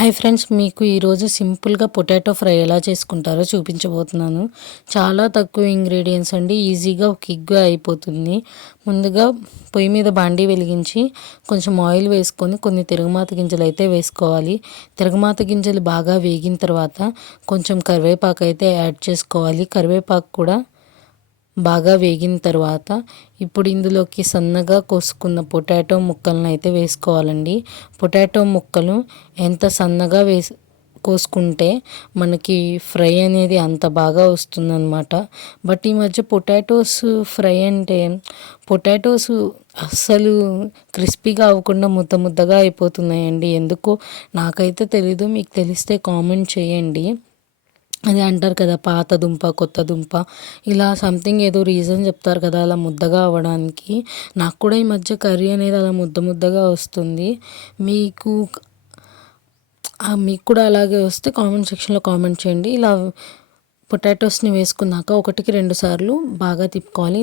Hi friends, మీకు ఈరోజు సింపుల్గా పొటాటో ఫ్రై ఎలా చేసుకుంటారో చూపించబోతున్నాను. చాలా తక్కువ ఇంగ్రీడియంట్స్ అండి, ఈజీగా క్విక్గా అయిపోతుంది. ముందుగా పొయ్యి మీద బాండీ వెలిగించి కొంచెం ఆయిల్ వేసుకొని కొన్ని తిరగమాత గింజలు అయితే వేసుకోవాలి. తిరగమాత గింజలు బాగా వేగిన తర్వాత కొంచెం కరివేపాకు అయితే యాడ్ చేసుకోవాలి. కరివేపాకు కూడా బాగా వేగిన తర్వాత ఇప్పుడు ఇందులోకి సన్నగా కోసుకున్న పొటాటో ముక్కలను అయితే వేసుకోవాలండి. పొటాటో ముక్కలు ఎంత సన్నగా కోసుకుంటే మనకి ఫ్రై అనేది అంత బాగా వస్తుందన్నమాట. బట్ ఈ మధ్య పొటాటోస్ ఫ్రై అంటే పొటాటోస్ అస్సలు క్రిస్పీగా అవ్వకుండా ముద్దగా అయిపోతున్నాయండి. ఎందుకో నాకైతే తెలీదు, మీకు తెలిస్తే కామెంట్ చేయండి. అది అంటారు కదా, పాత దుంప కొత్త దుంప, ఇలా సంథింగ్ ఏదో రీజన్ చెప్తారు కదా అలా ముద్దగా అవ్వడానికి. నాకు కూడా ఈ మధ్య కర్రీ అనేది అలా ముద్దగా వస్తుంది. మీకు కూడా అలాగే వస్తే కామెంట్ సెక్షన్లో కామెంట్ చేయండి. ఇలా పొటాటోస్ని వేసుకున్నాక 1-2 సార్లు బాగా తిప్పుకోవాలి.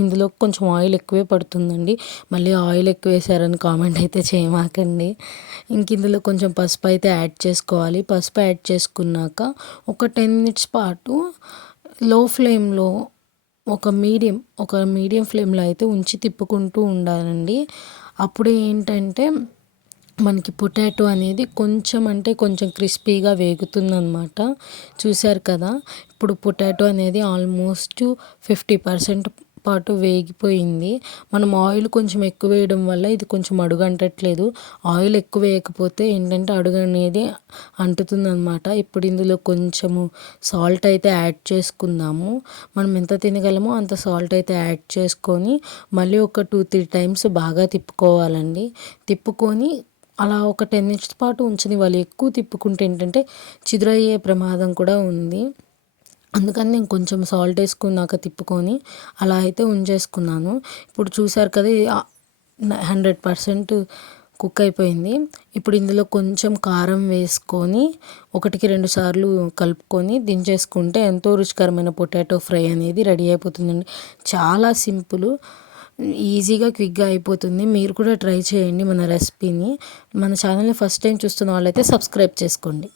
ఇందులో కొంచెం ఆయిల్ ఎక్కువే పడుతుందండి. మళ్ళీ ఆయిల్ ఎక్కువ వేసారని కామెంట్ అయితే చేయమాకండి. ఇందులో కొంచెం పసుపు అయితే యాడ్ చేసుకోవాలి. పసుపు యాడ్ చేసుకున్నాక ఒక 10 మినిట్స్ పాటు లో ఫ్లేమ్లో ఒక మీడియం ఫ్లేమ్లో అయితే ఉంచి తిప్పుకుంటూ ఉండాలండి. అప్పుడు ఏంటంటే మనకి పొటాటో అనేది కొంచెం క్రిస్పీగా వేగుతుందన్నమాట. చూశారు కదా, ఇప్పుడు పొటాటో అనేది ఆల్మోస్ట్ 50% పాటు వేగిపోయింది. మనం ఆయిల్ కొంచెం ఎక్కువ వేయడం వల్ల ఇది కొంచెం అడుగు అంటట్లేదు. ఆయిల్ ఎక్కువ వేయకపోతే ఏంటంటే అడుగు అనేది అంటుతుందన్నమాట. ఇప్పుడు ఇందులో కొంచెము సాల్ట్ అయితే యాడ్ చేసుకుందాము. మనం ఎంత తినగలమో అంత సాల్ట్ అయితే యాడ్ చేసుకొని మళ్ళీ ఒక 2-3 టైమ్స్ బాగా తిప్పుకోవాలండి. తిప్పుకొని అలా ఒక 10 మినిట్స్ పాటు ఉంచనివ్వాలి. ఎక్కువ తిప్పుకుంటే ఏంటంటే చిదురయ్యే ప్రమాదం కూడా ఉంది. అందుకని నేను కొంచెం సాల్ట్ వేసుకున్నాక తిప్పుకొని అలా అయితే ఉంచేసుకున్నాను. ఇప్పుడు చూసారు కదా, 100% కుక్ అయిపోయింది. ఇప్పుడు ఇందులో కొంచెం కారం వేసుకొని 1-2 సార్లు కలుపుకొని దించేసుకుంటే ఎంతో రుచికరమైన పొటాటో ఫ్రై అనేది రెడీ అయిపోతుందండి. చాలా సింపుల్, ఈజీగా క్విక్గా అయిపోతుంది. మీరు కూడా ట్రై చేయండి మన రెసిపీని. మన ఛానల్ని ఫస్ట్ టైం చూస్తున్న వాళ్ళైతే సబ్స్క్రైబ్ చేసుకోండి.